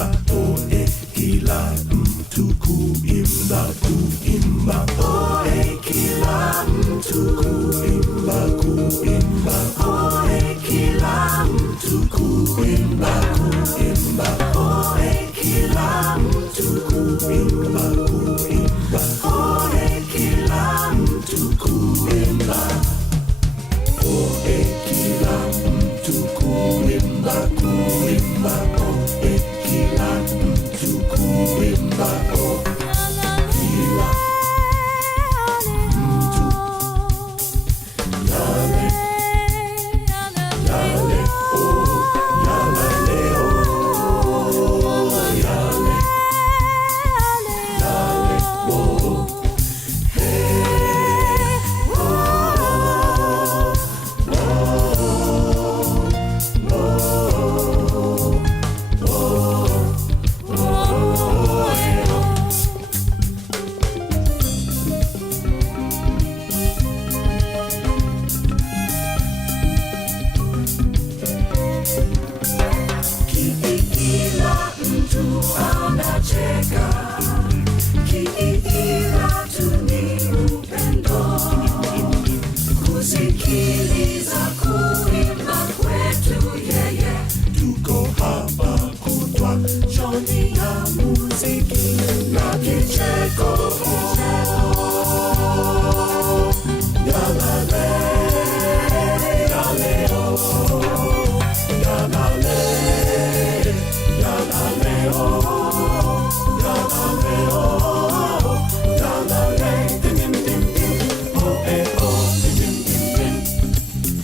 kuimba, oe kila mtu kuimba, kuimba, oe kila mtu kuimba, kuimba, oe kila mtu kuimba, kuimba, oe kila mtu kuimba, kuimba, oe kila mtu kuimba, oe kila mtu kuimba, kuimba, oe kila mtu kuimba, oe kila mtu yale, yale, oh, yale, oh, yale, yale, oh, hey, oh, kila mtu anacheka, kila tu ni upendo, kusikiliza kuimba kwetu yeye, tuko hapa kutwa jioni ya muziki na kicheko, yalale, yale, oh, yalale, yalale, oh, yalale, oh, yalale, dim, dim, dim, dim, oh, oh, dim, dim, dim,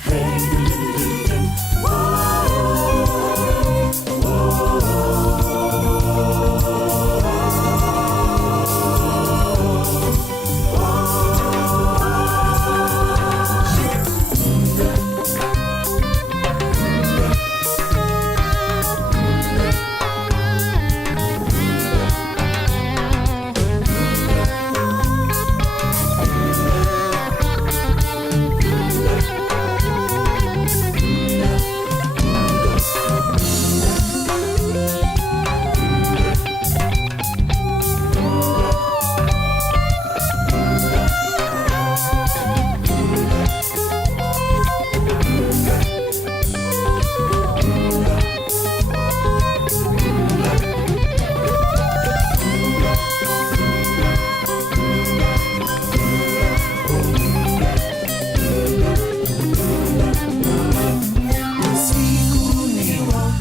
hey, dim, dim, dim, oh, usiku ni wa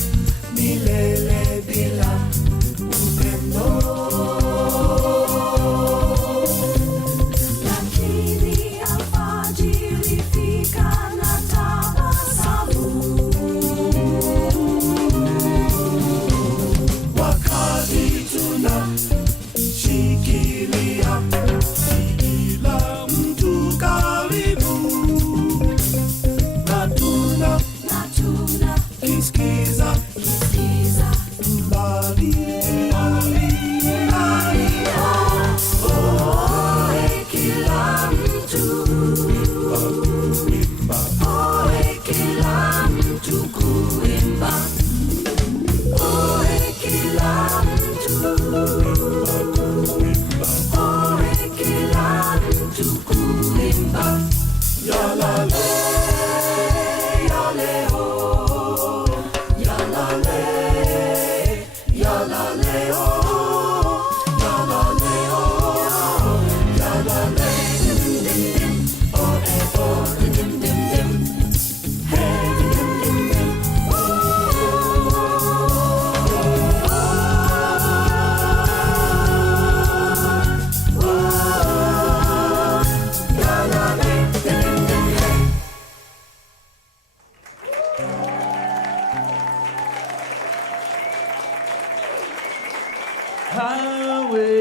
milele bila upendo, lakini alfajiri fika na tabasamu, wakati tunashikilia kila mtu karibu, na tuna kisikiza mbali, mbali, mbali, oh, oe kila mtu kuimba, oe kila mtu kuimba, oe kila mtu kuimba, oe kila mtu kuimba, yalale, yale, oh, yalale, yalale, oh, yalale, oh, yalale, dim, dim, dim, oh, oh, dim, dim, dim, hey, dim, dim, dim, yalale, dim, dim, hey.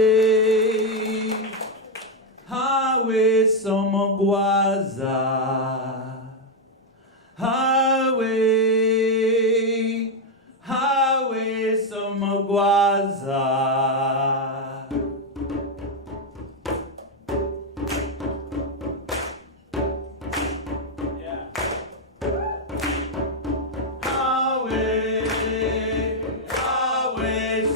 Highway, highway, somogwaza. Highway, highway, somogwaza. Highway, highway,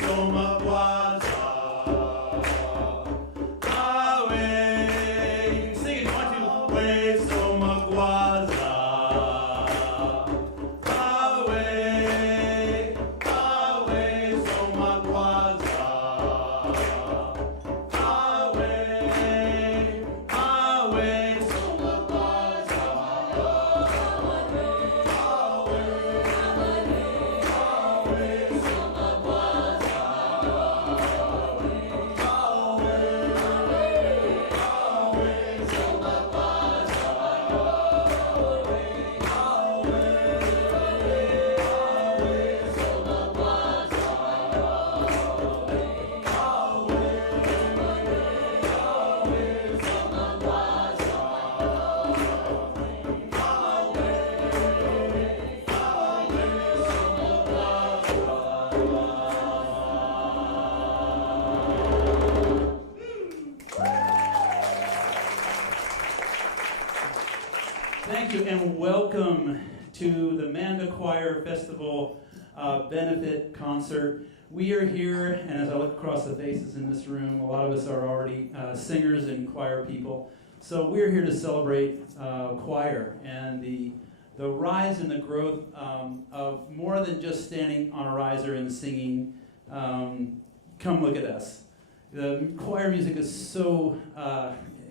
thank you, and welcome to the Manda Choir Festival benefit concert. We are here, and as I look across the faces in this room, a lot of us are already singers and choir people. So we're here to celebrate choir and the rise and the growth of more than just standing on a riser and singing, "Come Look at Us." The choir music is so,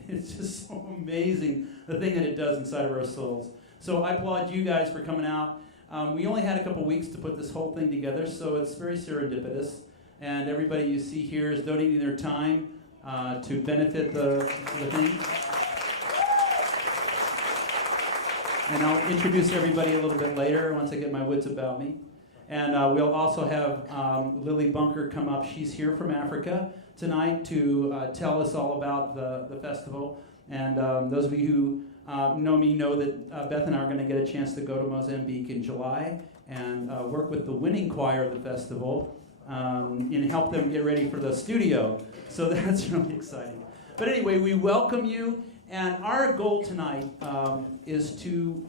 it's just so amazing, the thing that it does inside of our souls. So I applaud you guys for coming out. We only had a couple weeks to put this whole thing together, so it's very serendipitous. And everybody you see here is donating their time to benefit the thing. And I'll introduce everybody a little bit later once I get my wits about me. And we'll also have Lily Bunker come up. She's here from Africa tonight to tell us all about the festival. And those of you who know me know that Beth and I are going to get a chance to go to Mozambique in July and work with the winning choir of the festival and help them get ready for the studio. So that's really exciting. But anyway, we welcome you. And our goal tonight is to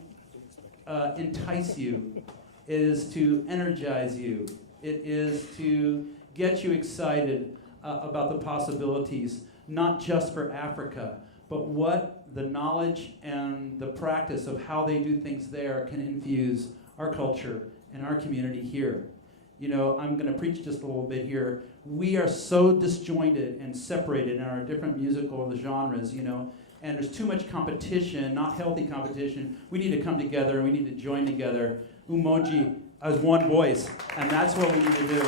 entice you. It is to energize you. It is to get you excited about the possibilities, not just for Africa, but what the knowledge and the practice of how they do things there can infuse our culture and our community here. You know, I'm going to preach just a little bit here. We are so disjointed and separated in our different musical genres, you know, and there's too much competition, not healthy competition. We need to come together and we need to join together, umoji, as one voice, and that's what we need to do.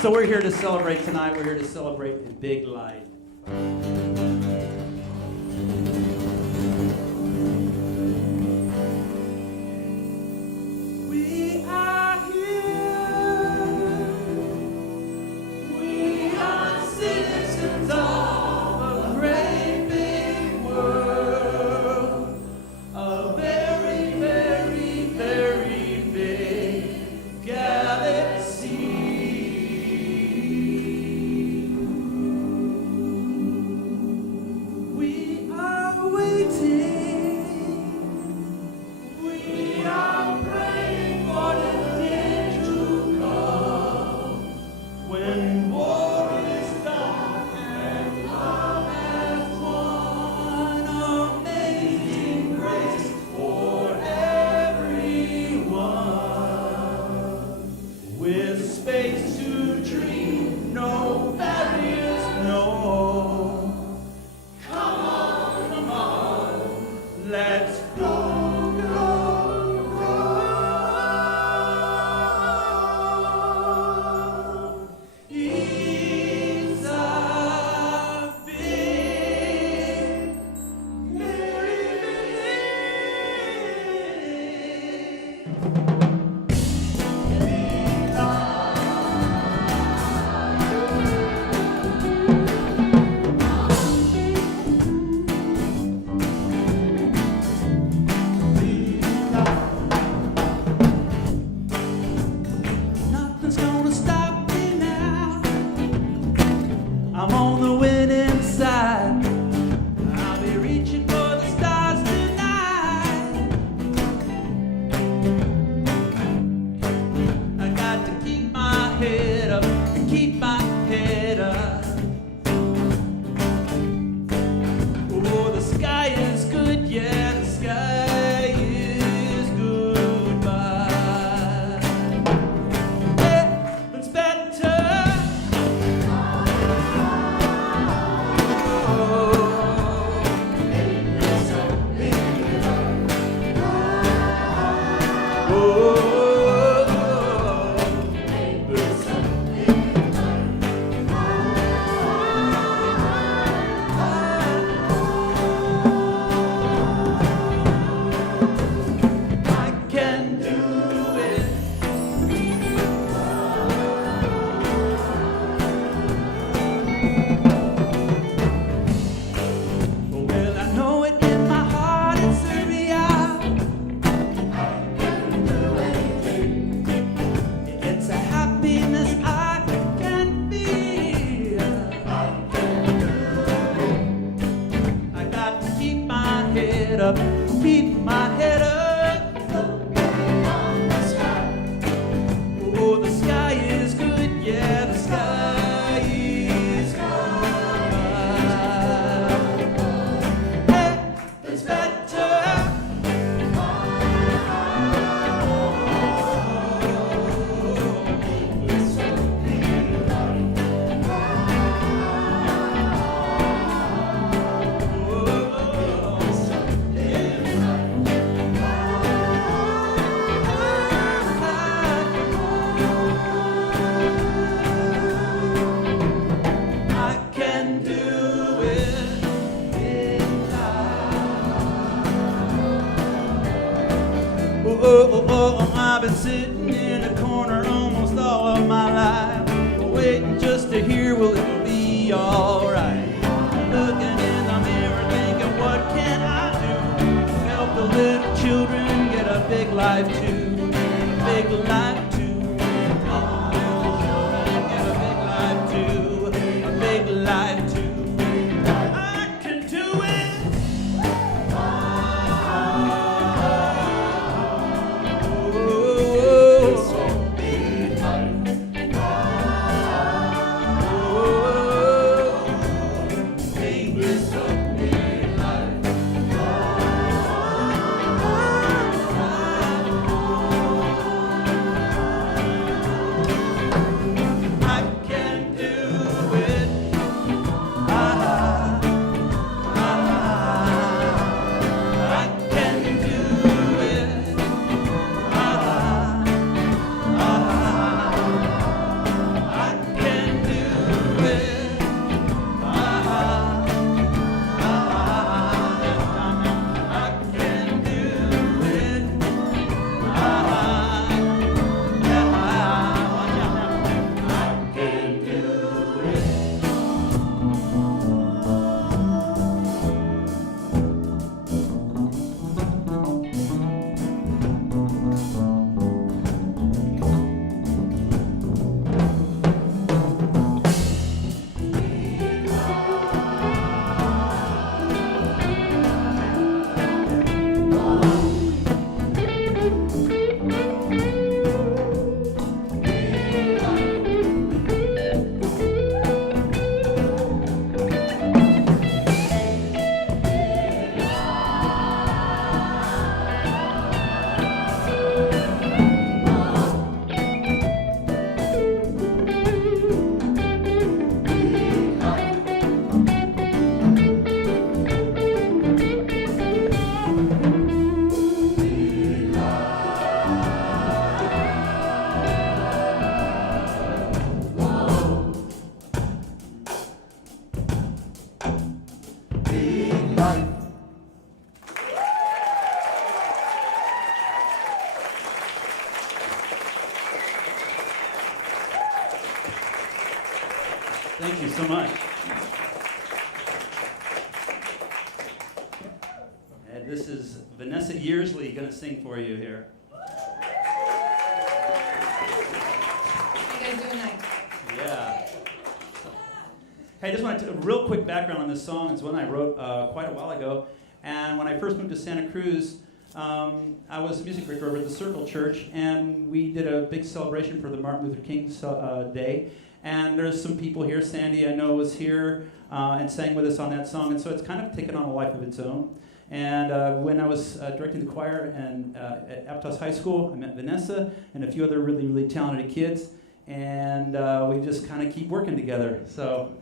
So we're here to celebrate tonight. We're here to celebrate the big light. We are here. We are citizens of a great big world. A very, very, very big galaxy. We are waiting. We are praying for the day to come when war is done and love has won. Amazing grace for everyone. With space to dream, no barriers, no. Come on, let's go, go, go. It's a big, nothing's gonna stop me now. I'm on the winning side. I'll be reaching for the stars tonight. I got to keep my head up, keep my head up. Oh, the sky is good, yeah, the sky is goodbye. Heaven's up, keep my head up. Oh, the sky is good, yeah, the sky is good. Hey, it's better. I've been sitting in a corner almost all of my life, waiting just to hear, will it be alright? Looking in the mirror thinking, what can I do? Help the little children get a big life too, a big life too. Help the little children get a big life too, a big life too. I can do it. Thank you so much. And this is Vanessa Yearsley going to sing for you here. How you guys doing tonight? Yeah. Hey, I just want to, a real quick background on this song. It's one I wrote quite a while ago. And when I first moved to Santa Cruz, I was a music director over at the Circle Church, and we did a big celebration for the Martin Luther King Day. And there's some people here. Sandy, I know, was here and sang with us on that song. And so it's kind of taken on a life of its own. And when I was directing the choir at Aptos High School, I met Vanessa and a few other really, really talented kids. And we just kind of keep working together. So,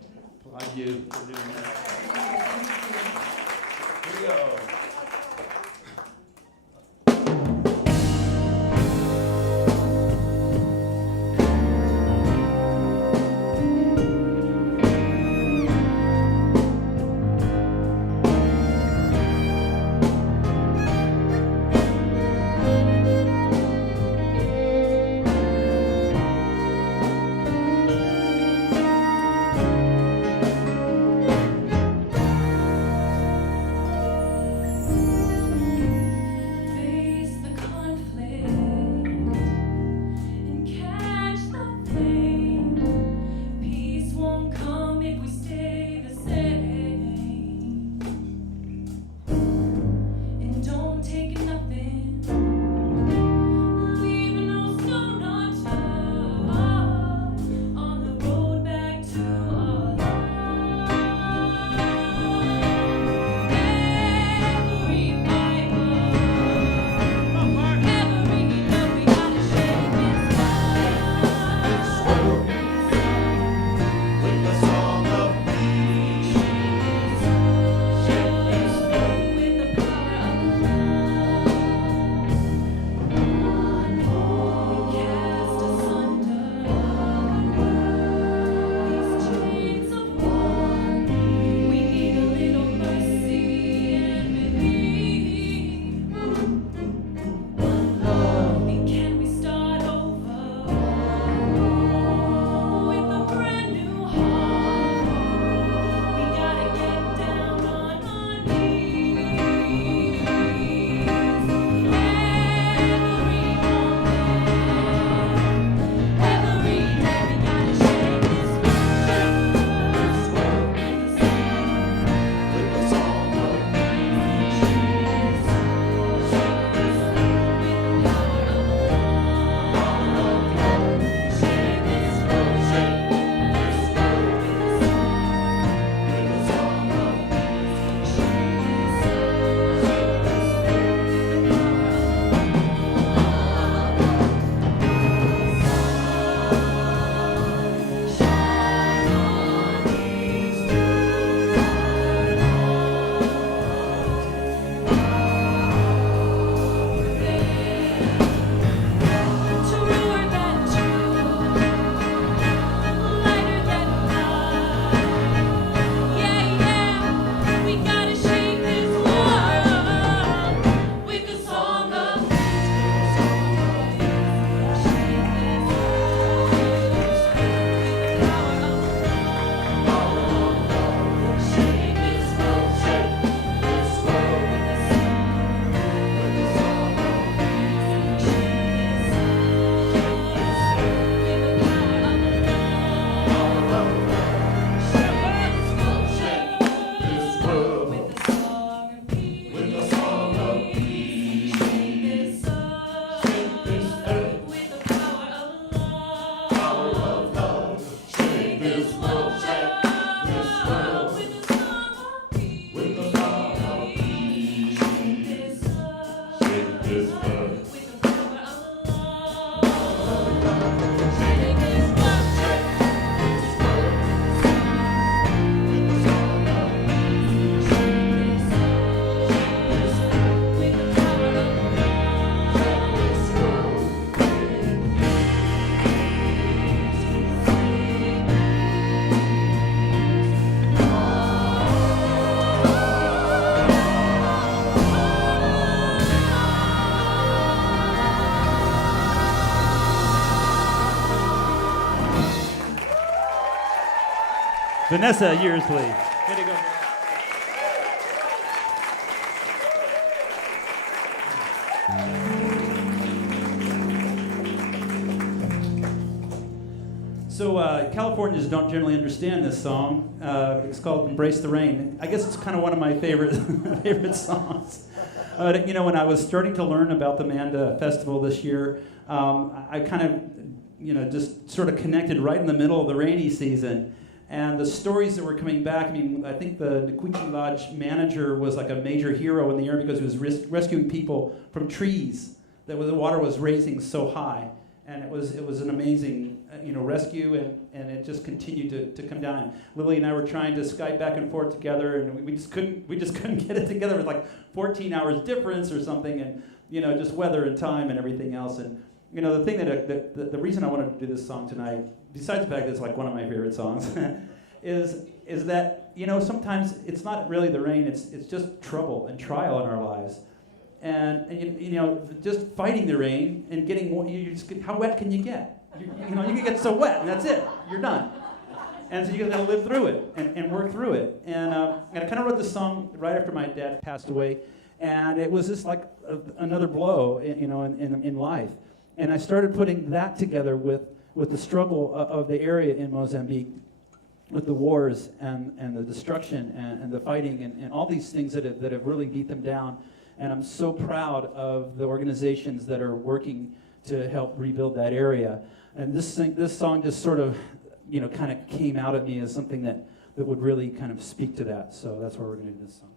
applaud you for doing that. Here we go. Vanessa Yearsley. Way to go. So Californians don't generally understand this song. It's called "Embrace the Rain." I guess it's kind of one of my favorite favorite songs. You know, when I was starting to learn about the Manda Festival this year, I kind of, you know, just sort of connected right in the middle of the rainy season. And the stories that were coming back, I mean, I think the Quickie Lodge manager was like a major hero in the area because he was rescuing people from trees that the water was raising so high. And it was an amazing, you know, rescue, and it just continued to come down. And Lily and I were trying to Skype back and forth together, and we just couldn't get it together. It was like 14 hours difference or something, and you know, just weather and time and everything else. And you know, the thing the reason I wanted to do this song tonight, besides the fact that it's like one of my favorite songs, is that, you know, sometimes it's not really the rain, it's just trouble and trial in our lives. And you know, just fighting the rain and getting more, how wet can you get? You know, you can get so wet and that's it, you're done. And so you gotta live through it and work through it. And I kind of wrote this song right after my dad passed away, and it was just like another blow, you know, in life. And I started putting that together with the struggle of the area in Mozambique, with the wars and the destruction and the fighting and all these things that have really beat them down. And I'm so proud of the organizations that are working to help rebuild that area. And this song just sort of, you know, kind of came out at me as something that would really kind of speak to that. So that's why we're going to do this song.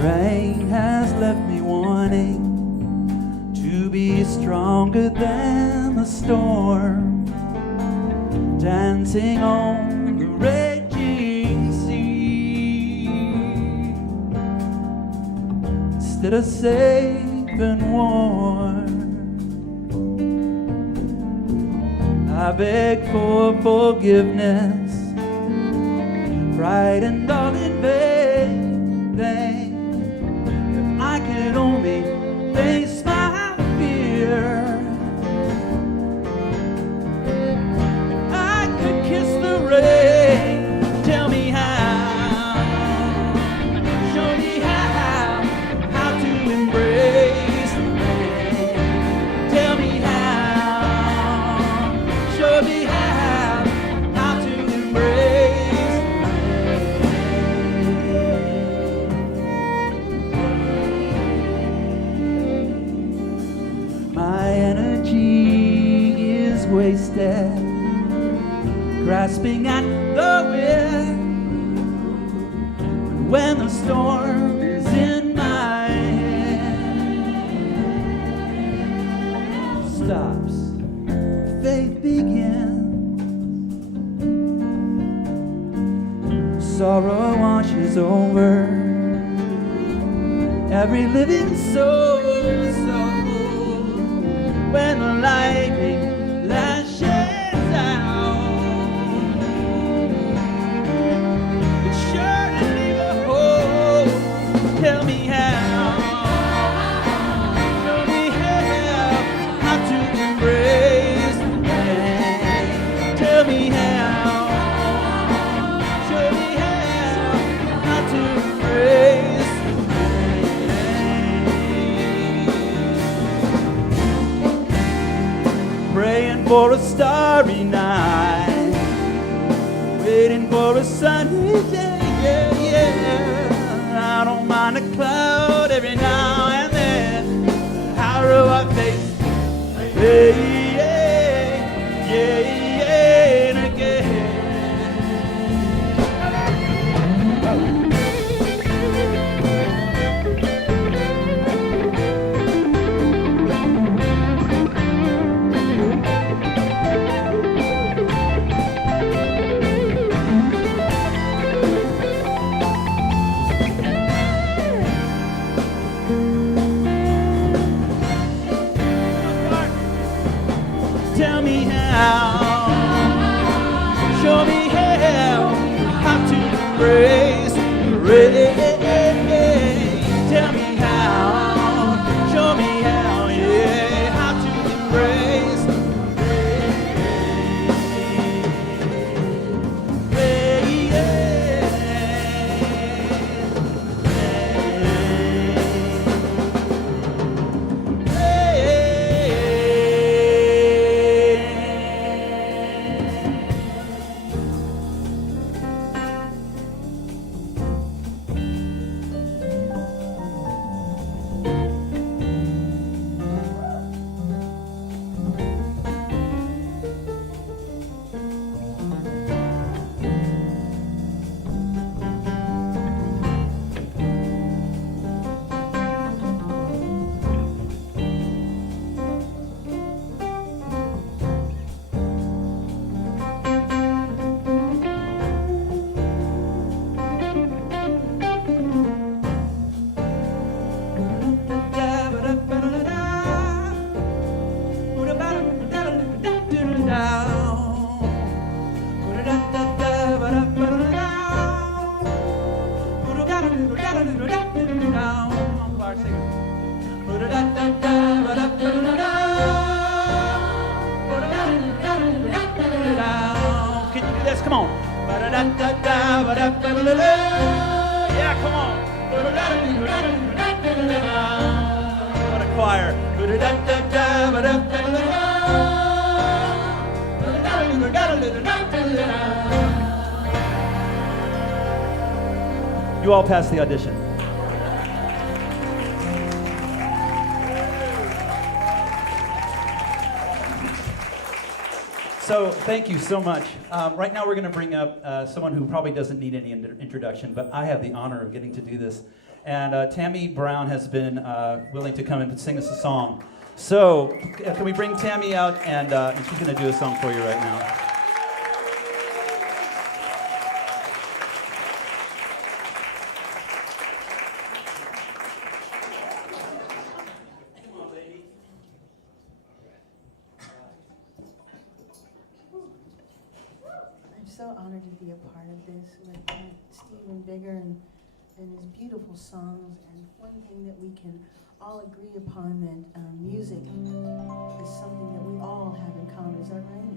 Rain has left me wanting to be stronger than the storm, dancing on the raging sea, instead of safe and warm. I beg for forgiveness, pride and all in vain. I could only face my fear. If I could kiss the rain, tell me how, show me how to embrace the rain. Tell me how, show me how to embrace wasted, grasping at the wind. When the storm is in my hand, stops, faith begins. Sorrow washes over every living soul. When the lightning lashes out, it's sure to leave a hole. Tell me how, show me how to embrace the rain. Tell me how, show me how to embrace the rain. Praying for a starry night, waiting for a sunny day, yeah, yeah. I don't mind a cloud every now and then. How do I face, yeah, yeah, yeah, and again. embrace rain. Tell me how, show me how, yeah, how to embrace Can you do this? Come on. Yeah, come on. What a choir. You all passed the audition. So thank you so much. Right now we're going to bring up someone who probably doesn't need any introduction, but I have the honor of getting to do this. And Tammy Brown has been willing to come and sing us a song. So can we bring Tammy out, and she's going to do a song for you right now. I'm so honored to be a part of this with Stephen Bigger and his beautiful songs. And one thing that we can all agree upon, that music is something that we all have in common. Is that right?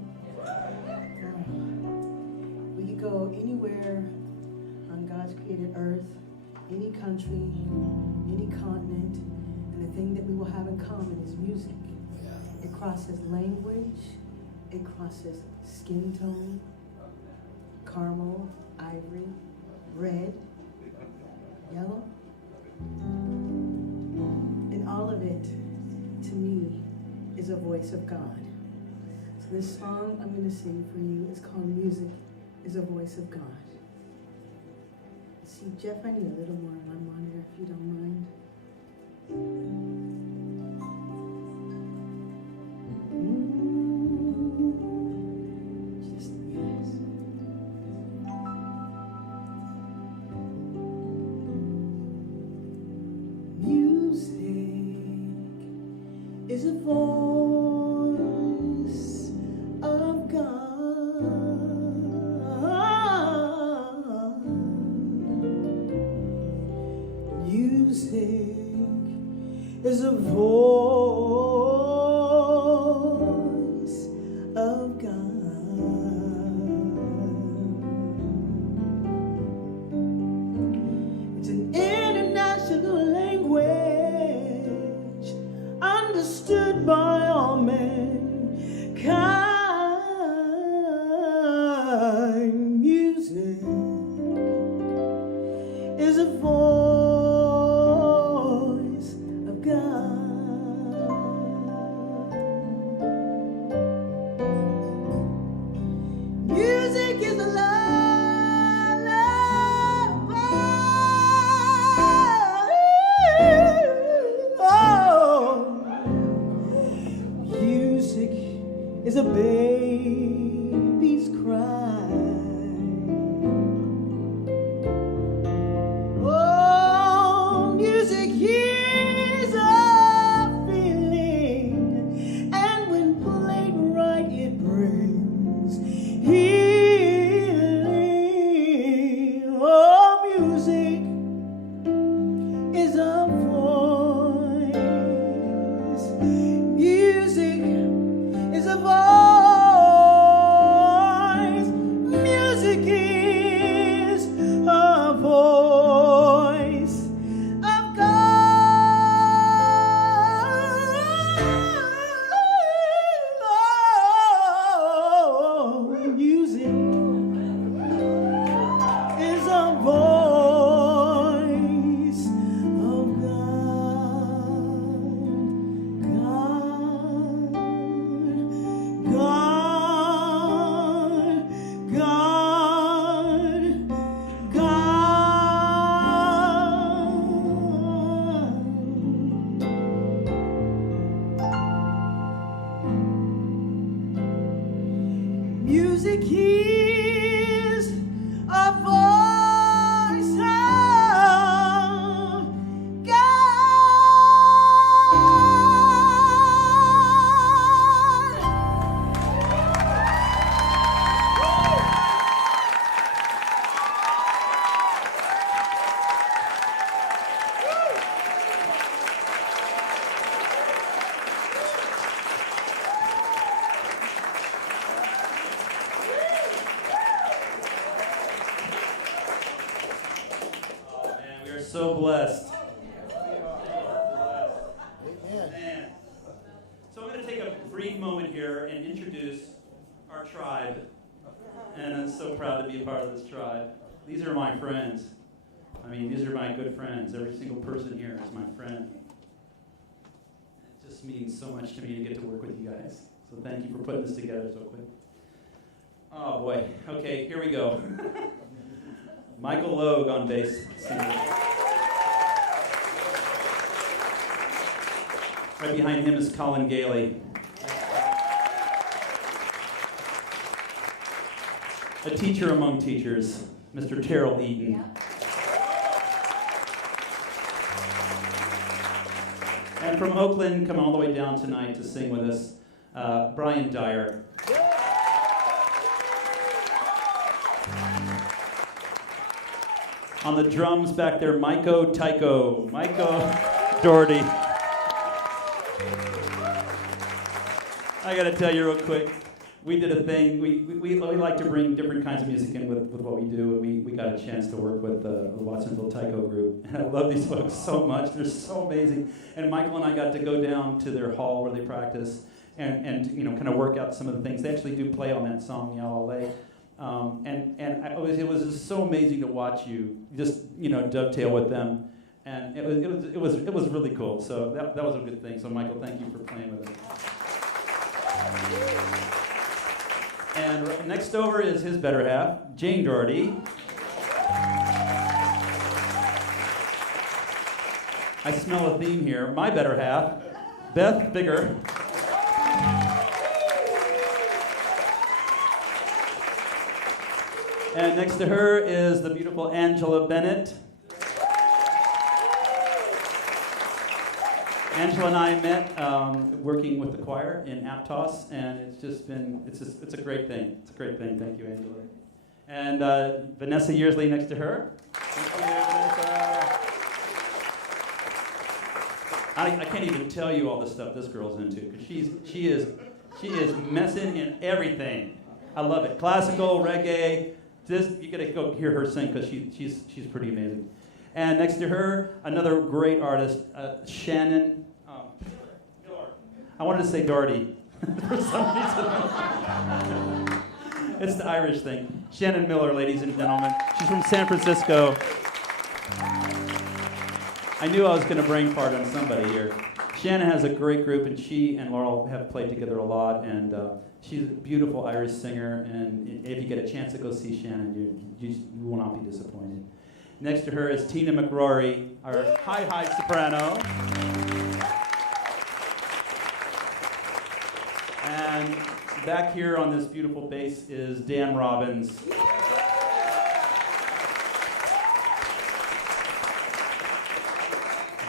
We could go anywhere on God's created earth, any country, any continent, and the thing that we will have in common is music. It crosses language, it crosses skin tone, caramel, ivory, red, yellow. And all of it, to me, is a voice of God. So this song I'm going to sing for you is called Music is a Voice of God. See, Jeff, I need a little more on my monitor, if you don't mind. Just, yes. Music is a voice of God. Music is a voice of God. It's an international language understood by all mankind. Music is a voice of God. Music is a lullaby. Oh, music is a baby's cry. Oh, music is a feeling, and when played right, it brings healing. Music is a voice of God. So blessed. Man. So I'm going to take a brief moment here and introduce our tribe. And I'm so proud to be a part of this tribe. These are my friends. I mean, these are my good friends. Every single person here is my friend. It just means so much to me to get to work with you guys. So thank you for putting this together so quick. Oh boy. Okay, here we go. Michael Logue on bass. Right behind him is Colin Gailey. A teacher among teachers, Mr. Terrell Eaton. And from Oakland, coming all the way down tonight to sing with us, Brian Dyer. On the drums back there, Maiko Doherty. I gotta tell you real quick, we did a thing, we like to bring different kinds of music in with what we do, and we got a chance to work with the Watsonville Taiko group, and I love these folks so much, they're so amazing, and Michael and I got to go down to their hall where they practice, and you know, kind of work out some of the things. They actually do play on that song, CLAi. It was just so amazing to watch you just, you know, dovetail with them, and it was really cool. So that was a good thing. So Michael, thank you for playing with us. And next over is his better half, Jane Doherty. I smell a theme here. My better half, Beth Bigger. And next to her is the beautiful Angela Bennett. Angela and I met working with the choir in Aptos, and it's a great thing. It's a great thing. Thank you, Angela. And Vanessa Yearsley next to her. Thank you, Vanessa. I can't even tell you all the stuff this girl's into, because she is messing in everything. I love it. Classical, reggae. You gotta go hear her sing, because she's pretty amazing. And next to her, another great artist, Shannon Miller. I wanted to say Doherty for some reason. It's the Irish thing. Shannon Miller, ladies and gentlemen. She's from San Francisco. I knew I was going to brain fart on somebody here. Shannon has a great group, and she and Laurel have played together a lot, and she's a beautiful Irish singer, and if you get a chance to go see Shannon, you will not be disappointed. Next to her is Tina McRory, our high soprano. And back here on this beautiful bass is Dan Robbins.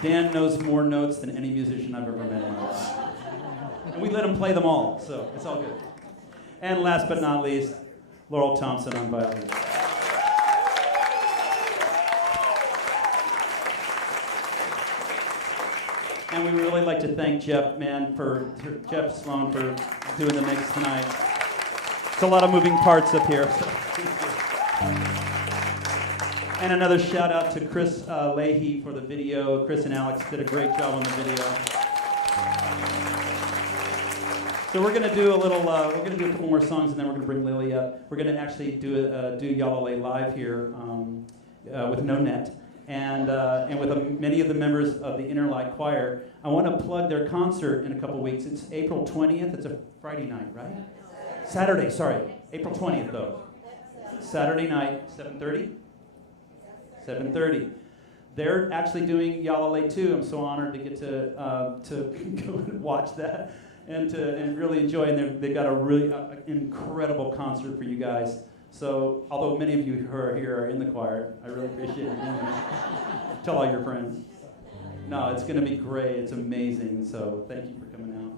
Dan knows more notes than any musician I've ever met in my life. And we let him play them all, so it's all good. And last but not least, Laurel Thompson on violin. And we would really like to thank Jeff Sloan for doing the mix tonight. It's a lot of moving parts up here. So. And another shout out to Chris Layhe for the video. Chris and Alex did a great job on the video. So we're gonna do a couple more songs, and then we're gonna bring Lily up. We're gonna actually do UltraHD live here with no net. And with many of the members of the CLAi choir. I want to plug their concert in a couple weeks. It's April 20th. It's a Friday night, right? Saturday, sorry. April 20th, though. Saturday night, 7:30? 7:30. They're actually doing UltraHD too. I'm so honored to get to go and watch that. and really enjoy. And they've got a really incredible concert for you guys. So, although many of you who are here are in the choir, I really appreciate you being here. Tell all your friends. No, it's going to be great. It's amazing. So, thank you for coming out.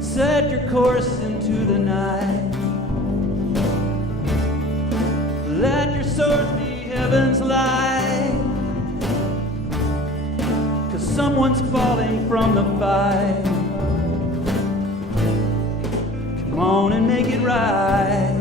Set your course into the night. Let your source be heaven's light. 'Cause someone's falling from the fight. Come on and make it right.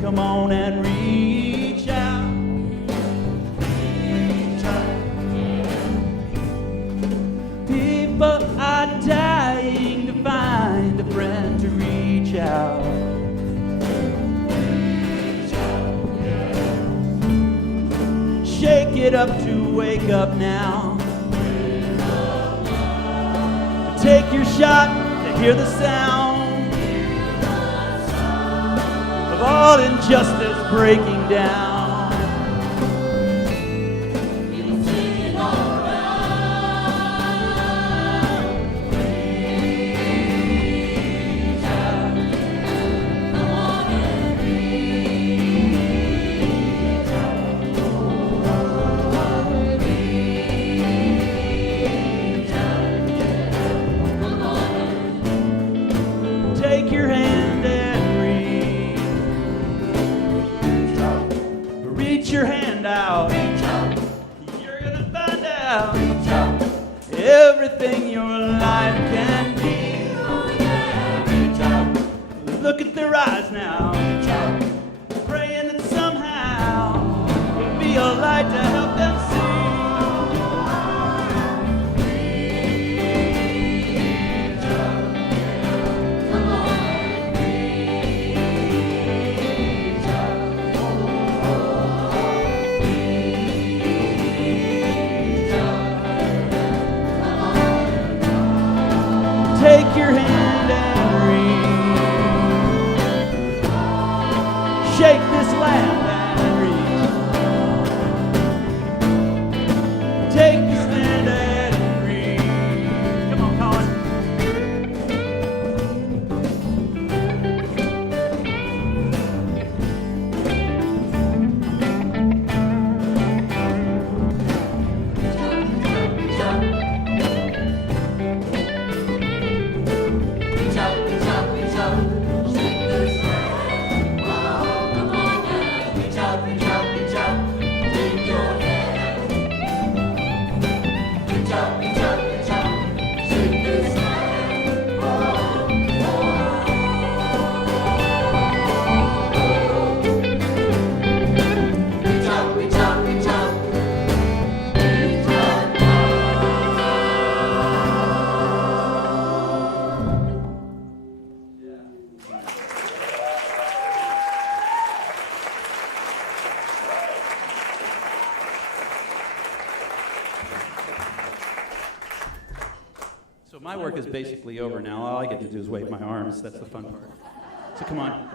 Come on and reach out. People are dying to find a friend to reach out. Shake it up to wake up now. Take your shot to hear the sound of all injustice breaking down. Take your hand and reach your hand out. You're gonna find out everything your life can be. Look at their eyes now, praying that somehow you'll be a light to help them see. Take your hand and reach. Shake this land and reach. Take your hand and reach. Come on, Colin. So my work is basically over now. All I get to do is wave my arms. That's the fun part. So come on.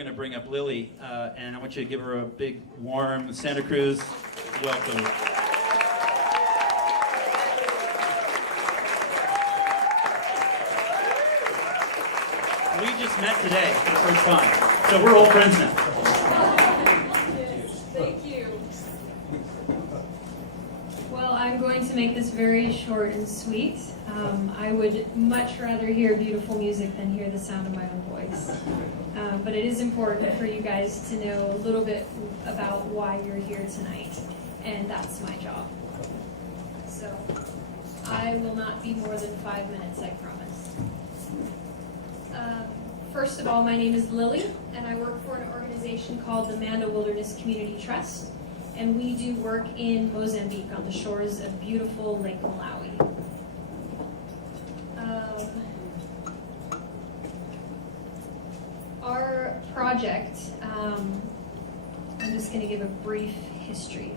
going to bring up Lily, and I want you to give her a big, warm Santa Cruz welcome. We just met today for the first time, so we're old friends now. Thank you. Well, I'm going to make this very short and sweet. I would much rather hear beautiful music than hear the sound of my own voice. But it is important for you guys to know a little bit about why you're here tonight, and that's my job. So I will not be more than 5 minutes, I promise. First of all, my name is Lily, and I work for an organization called the Manda Wilderness Community Trust, and we do work in Mozambique on the shores of beautiful Lake Malawi. Our project, I'm just going to give a brief history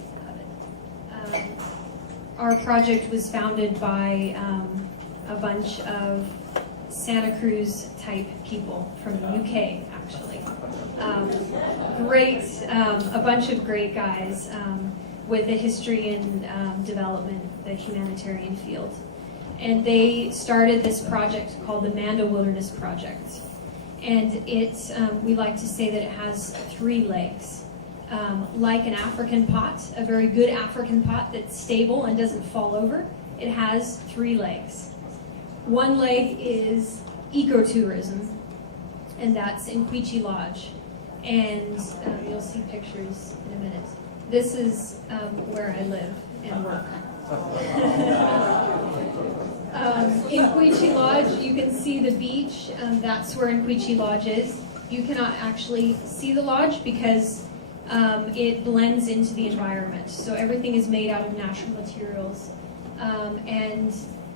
of it. Our project was founded by a bunch of Santa Cruz type people from the UK, actually. A bunch of great guys with a history in development, the humanitarian field. And they started this project called the Manda Wilderness Project. And we like to say that it has 3 legs. Like an African pot, a very good African pot that's stable and doesn't fall over, it has 3 legs. One leg is ecotourism, and that's in Layhe Lodge. And you'll see pictures in a minute. This is where I live and work. In Layhe Lodge, you can see the beach. That's where Layhe Lodge is. You cannot actually see the lodge because it blends into the environment. So everything is made out of natural materials. And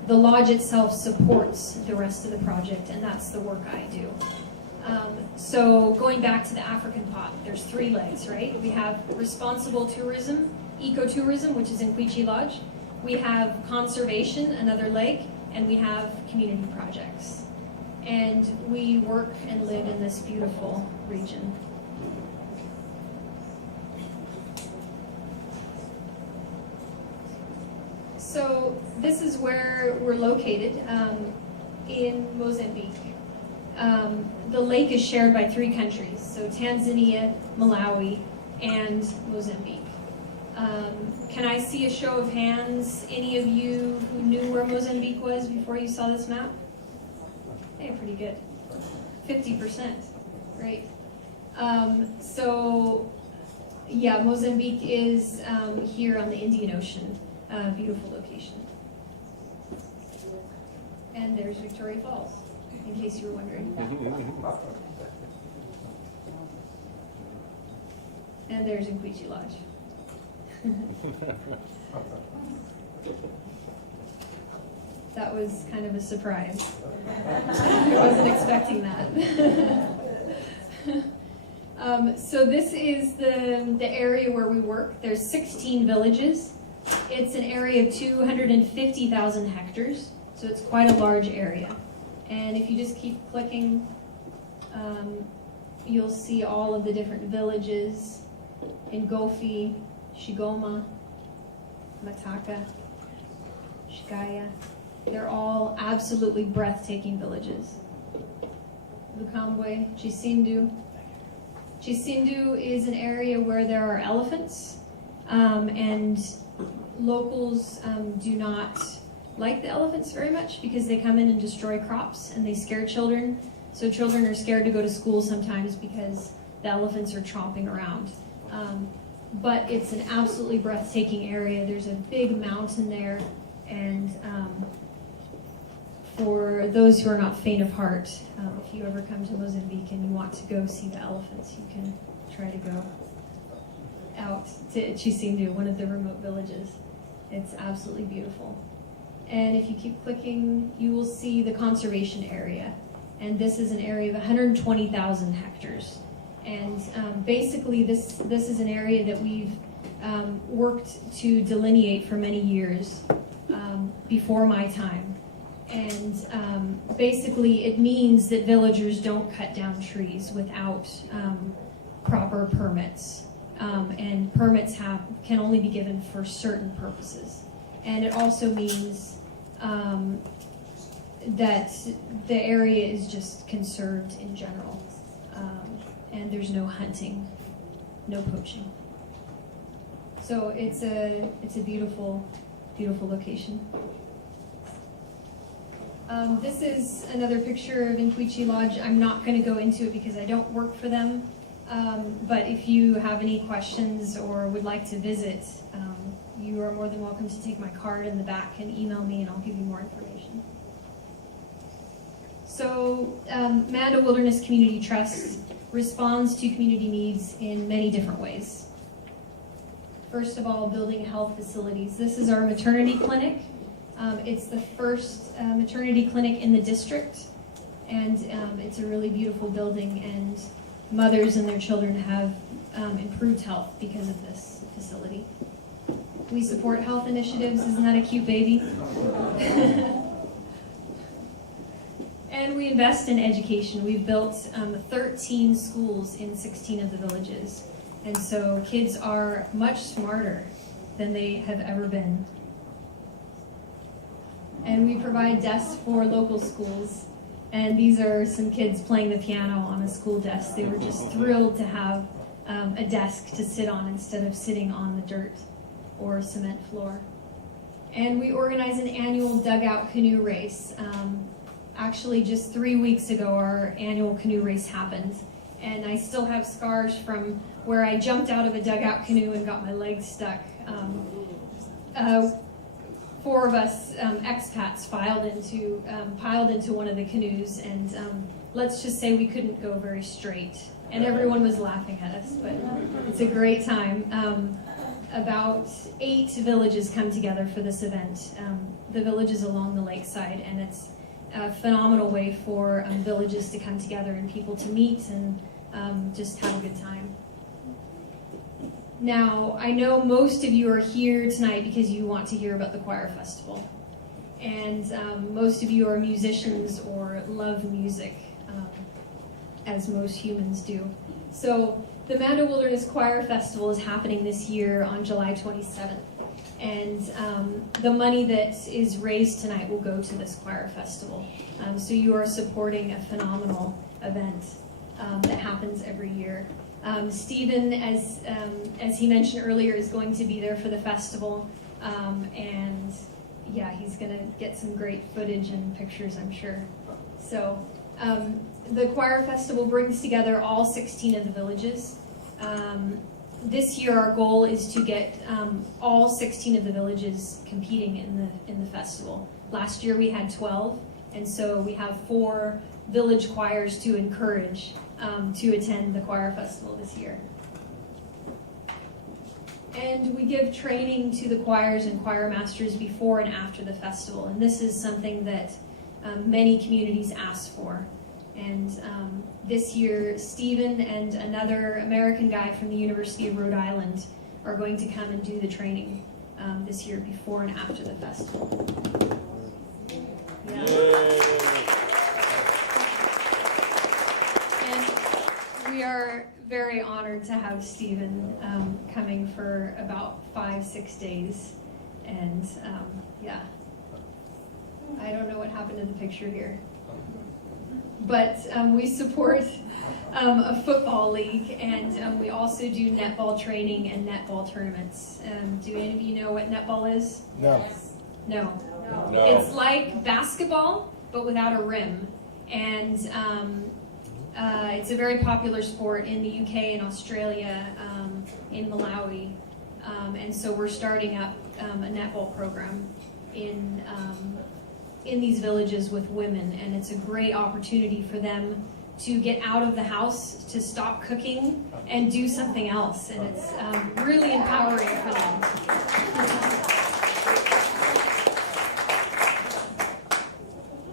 the lodge itself supports the rest of the project, and that's the work I do. So going back to the African pot, there's 3 legs, right? We have responsible tourism, ecotourism, which is in Layhe Lodge. We have conservation, another leg, and we have community projects. And we work and live in this beautiful region. So this is where we're located in Mozambique. The lake is shared by 3 countries, so Tanzania, Malawi, and Mozambique. Can I see a show of hands? Any of you who knew where Mozambique was before you saw this map? Hey, pretty good. 50%, great. So yeah, Mozambique is here on the Indian Ocean. Beautiful location. And there's Victoria Falls, in case you were wondering. And there's Layhe Lodge. That was kind of a surprise. I wasn't expecting that. So this is the area where we work. There's 16 villages. It's an area of 250,000 hectares, so it's quite a large area. And if you just keep clicking, you'll see all of the different villages: Ngofi, Shigoma, Mataka, Shikaya. They're all absolutely breathtaking villages. Lukambwe, Chisindu. Chisindu is an area where there are elephants, and locals do not like the elephants very much because they come in and destroy crops and they scare children. So children are scared to go to school sometimes because the elephants are chomping around. But it's an absolutely breathtaking area. There's a big mountain there, and for those who are not faint of heart, if you ever come to Mozambique and you want to go see the elephants, you can try to go out to Chisindu, one of the remote villages. It's absolutely beautiful. And if you keep clicking, you will see the conservation area. And this is an area of 120,000 hectares. And basically this is an area that we've worked to delineate for many years before my time. And basically it means that villagers don't cut down trees without proper permits. And permits can only be given for certain purposes. And it also means that the area is just conserved in general. And there's no hunting, no poaching. So it's a beautiful, beautiful location. This is another picture of Inquichi Lodge. I'm not going to go into it because I don't work for them. But if you have any questions or would like to visit, you are more than welcome to take my card in the back and email me, and I'll give you more information. So Manda Wilderness Community Trust responds to community needs in many different ways. First of all, building health facilities. This is our maternity clinic. It's the first maternity clinic in the district, and it's a really beautiful building, and mothers and their children have improved health because of this facility. We support health initiatives. Isn't that a cute baby? And we invest in education. We've built 13 schools in 16 of the villages. And so kids are much smarter than they have ever been. And we provide desks for local schools. And these are some kids playing the piano on a school desk. They were just thrilled to have a desk to sit on instead of sitting on the dirt or cement floor. And we organize an annual dugout canoe race. Actually, just 3 weeks ago, our annual canoe race happened. And I still have scars from where I jumped out of a dugout canoe and got my legs stuck. 4 of us expats piled into one of the canoes, and let's just say we couldn't go very straight. And everyone was laughing at us, but it's a great time. About 8 villages come together for this event. The villages along the lakeside, and it's a phenomenal way for villages to come together and people to meet and just have a good time. Now, I know most of you are here tonight because you want to hear about the choir festival. And most of you are musicians or love music, as most humans do. So the Manda Wilderness Choir Festival is happening this year on July 27th. And the money that is raised tonight will go to this choir festival. So you are supporting a phenomenal event that happens every year. Stephen, as he mentioned earlier, is going to be there for the festival. And yeah, he's going to get some great footage and pictures, I'm sure. So the choir festival brings together all 16 of the villages. This year, our goal is to get all 16 of the villages competing in the festival. Last year, we had 12, and so we have 4 village choirs to encourage to attend the choir festival this year. And we give training to the choirs and choir masters before and after the festival, and this is something that many communities ask for. And this year, Stephen and another American guy from the University of Rhode Island are going to come and do the training this year before and after the festival. Yeah. And we are very honored to have Stephen coming for about 5-6 days. And yeah, I don't know what happened to the picture here. But we support a football league, and we also do netball training and netball tournaments. Do any of you know what netball is? No. No. No. It's like basketball, but without a rim. And it's a very popular sport in the UK and Australia, in Malawi. And so we're starting up a netball program in these villages with women, and it's a great opportunity for them to get out of the house, to stop cooking, and do something else, and it's really empowering for them.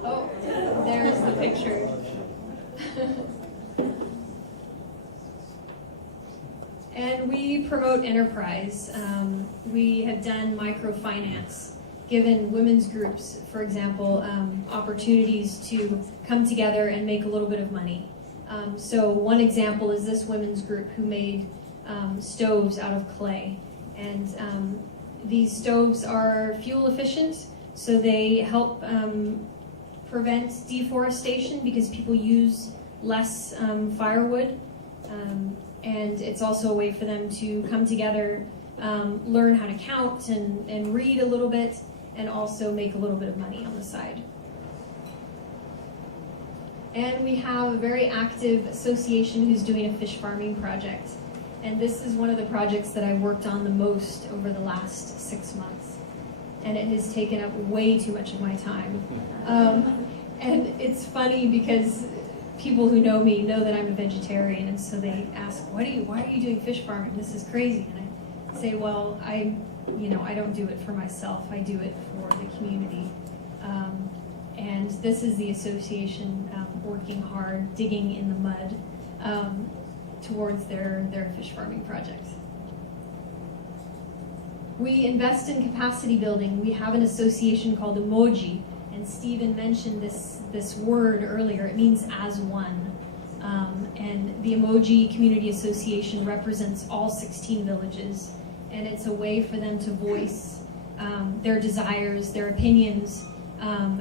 Oh, there's the picture. And we promote enterprise. We have done microfinance. given women's groups, for example, opportunities to come together and make a little bit of money. So one example is this women's group who made stoves out of clay. And these stoves are fuel efficient, so they help prevent deforestation because people use less firewood. And it's also a way for them to come together, learn how to count and read a little bit, and also make a little bit of money on the side. And we have a very active association who's doing a fish farming project. And this is one of the projects that I worked on the most over the last 6 months. And it has taken up way too much of my time. And it's funny because people who know me know that I'm a vegetarian, and so they ask, why are you doing fish farming? This is crazy. And I say, well, I don't do it for myself. I do it for the community. And this is the association working hard, digging in the mud towards their fish farming project. We invest in capacity building. We have an association called Emoji, and Stephen mentioned this word earlier. It means as one. And the Emoji Community Association represents all 16 villages, and it's a way for them to voice their desires, their opinions.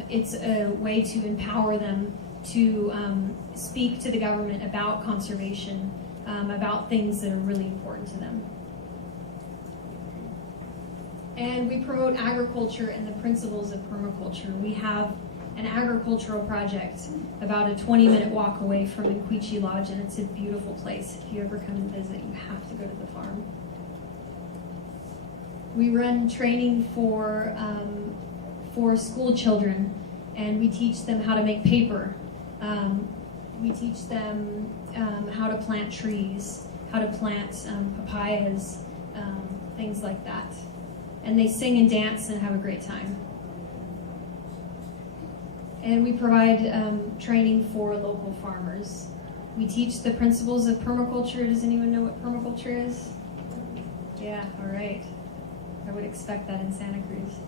It's a way to empower them to speak to the government about conservation, about things that are really important to them. And we promote agriculture and the principles of permaculture. We have an agricultural project about a 20-minute walk away from Inquichi Lodge, and it's a beautiful place. If you ever come and visit, you have to go to the farm. We run training for school children, and we teach them how to make paper. We teach them how to plant trees, how to plant papayas, things like that. And they sing and dance and have a great time. And we provide training for local farmers. We teach the principles of permaculture. Does anyone know what permaculture is? Yeah, all right. I would expect that in Santa Cruz.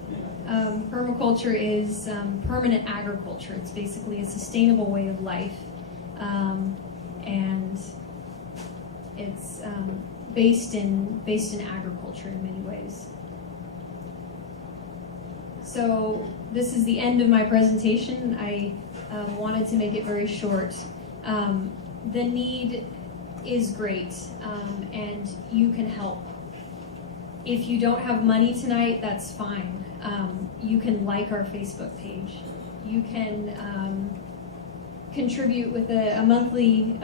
Permaculture is permanent agriculture. It's basically a sustainable way of life. And it's based in agriculture in many ways. So this is the end of my presentation. I wanted to make it very short. The need is great, and you can help. If you don't have money tonight, that's fine. You can like our Facebook page. You can contribute with a monthly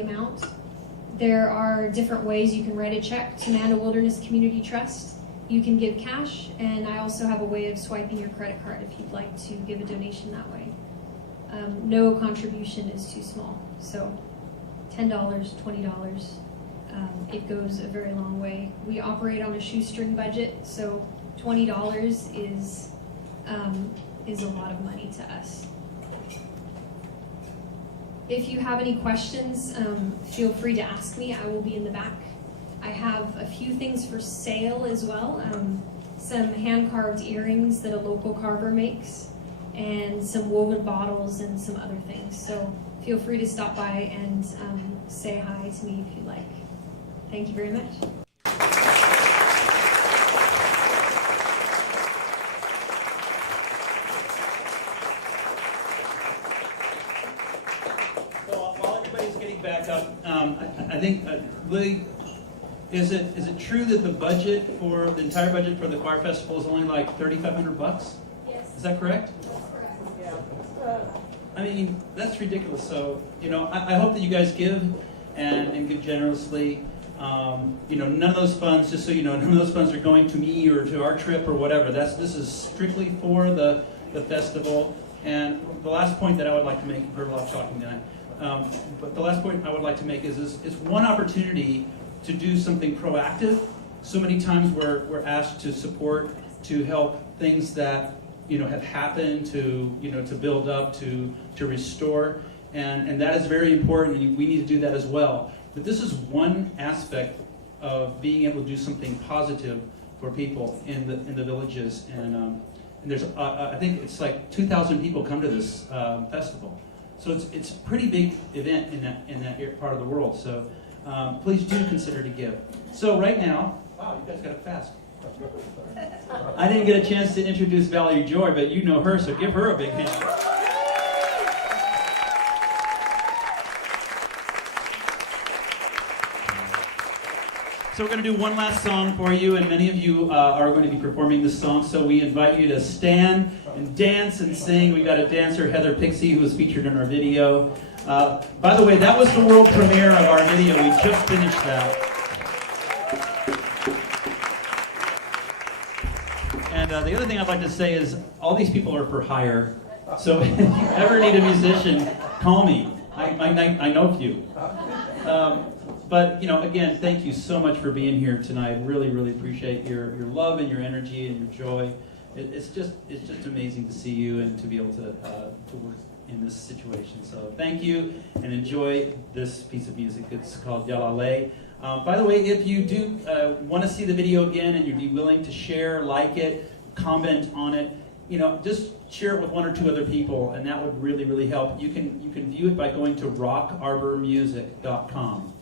amount. There are different ways you can write a check to Manda Wilderness Community Trust. You can give cash, and I also have a way of swiping your credit card if you'd like to give a donation that way. No contribution is too small, so $10, $20, it goes a very long way. We operate on a shoestring budget, so $20 is a lot of money to us. If you have any questions, feel free to ask me. I will be in the back. I have a few things for sale as well. Some hand-carved earrings that a local carver makes, and some woven bottles and some other things. So feel free to stop by and say hi to me if you'd like. Thank you very much. So while everybody's getting back up, I think Layhe, is it true that the budget for the entire budget for the choir festival is only like $3,500? Yes. Is that correct? That's correct. Yeah. I mean, that's ridiculous. So, I hope that you guys give and give generously. None of those funds, just so you know, none of those funds are going to me or to our trip or whatever. This is strictly for the festival. And the last point that I would like to make, you've heard a lot of talking tonight, but the last point I would like to make is one opportunity to do something proactive. So many times we're asked to support, to help things that have happened, to build up, to restore, and that is very important, and we need to do that as well. But this is one aspect of being able to do something positive for people in the villages, and there's I think it's like 2,000 people come to this festival, so it's a pretty big event in that part of the world. So please do consider to give. So right now, wow, you guys got it fast. I didn't get a chance to introduce Valerie Joy, but you know her, so give her a big hand. So we're going to do one last song for you, and many of you are going to be performing this song, so we invite you to stand and dance and sing. We got a dancer, Heather Pixie, who was featured in our video. By the way, that was the world premiere of our video. We just finished that. And the other thing I'd like to say is all these people are for hire. So if you ever need a musician, call me. I know a few. But, again, thank you so much for being here tonight. Really, really appreciate your love and your energy and your joy. It's just amazing to see you and to be able to work in this situation. So thank you, and enjoy this piece of music. It's called CLAi. By the way, if you do want to see the video again and you'd be willing to share, like it, comment on it, just share it with one or two other people, and that would really, really help. You can view it by going to rockarbormusic.com.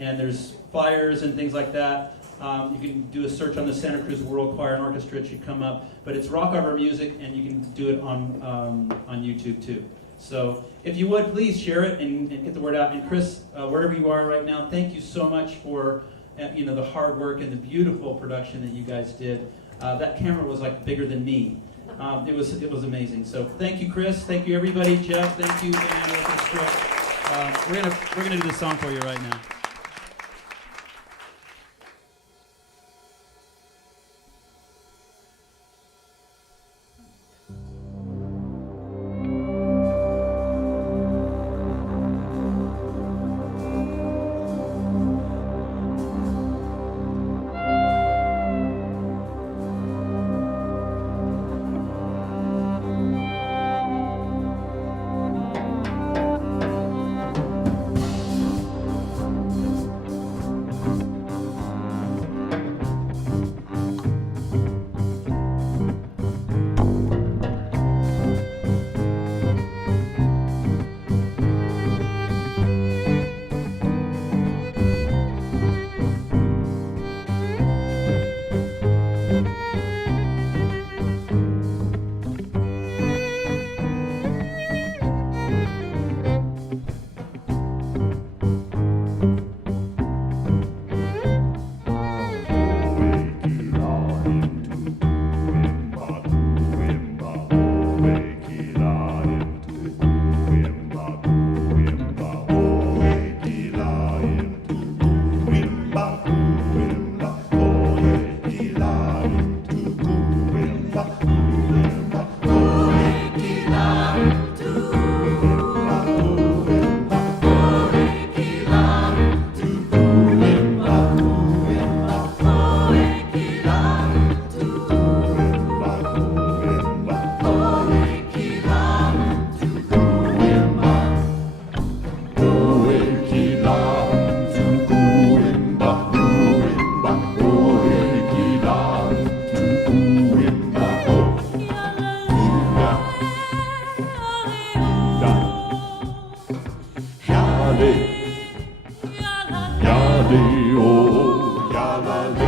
And there's flyers and things like that. You can do a search on the Santa Cruz World Choir and Orchestra, it should come up. But it's Rock Arbor Music, and you can do it on YouTube too. So if you would, please share it and get the word out. And Chris, wherever you are right now, thank you so much for the hard work and the beautiful production that you guys did. That camera was like bigger than me. It was amazing. So thank you, Chris. Thank you, everybody. Jeff, thank you, band orchestra. We're gonna do this song for you right now. Yale, oh, yala,